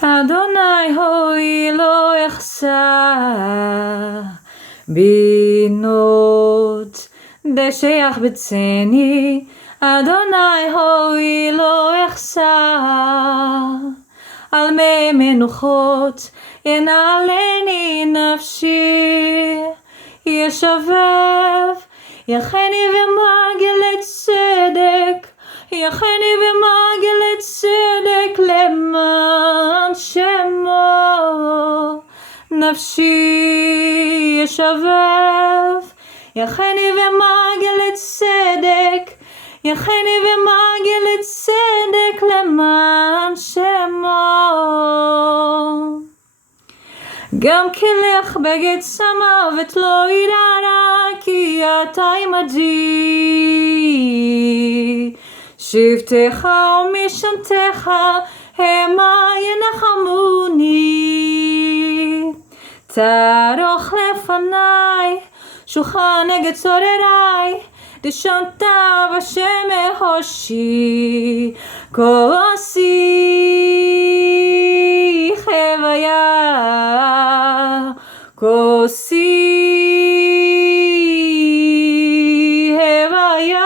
Adonai hoi lo yachsa binot desheach b'tzeni. Adonai hoi lo yachsa al mei menuchot ינעלני נפשי. ישבב יחני ומגל צדק, יחני ומגל צדק למען שמו. נפשי ישבב יחני ומגל צדק, יחני ומגל צדק למען שמו. גם כלך בגד סמוות לא ירערה, כי אתה עמדי. שבטך ומשענתך המה ינחמוני. תערוך לפניי שולחן נגד צורריי, דשנת בשם הושי. כוסי חוויה, כוסי הוויה,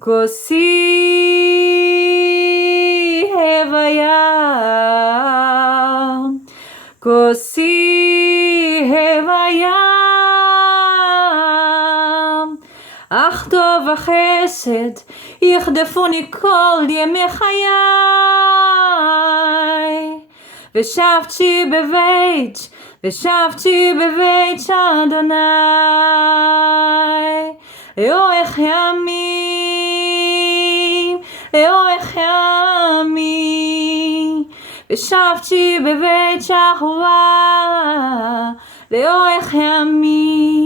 כוסי הוויה, כוסי הוויה. אך טוב וחסד יחדפוני כל ימי חיי, ושבתי בבית אדוני לאורך ימים, לאורך ימים. ושבתי בבית יהוה לאורך ימים.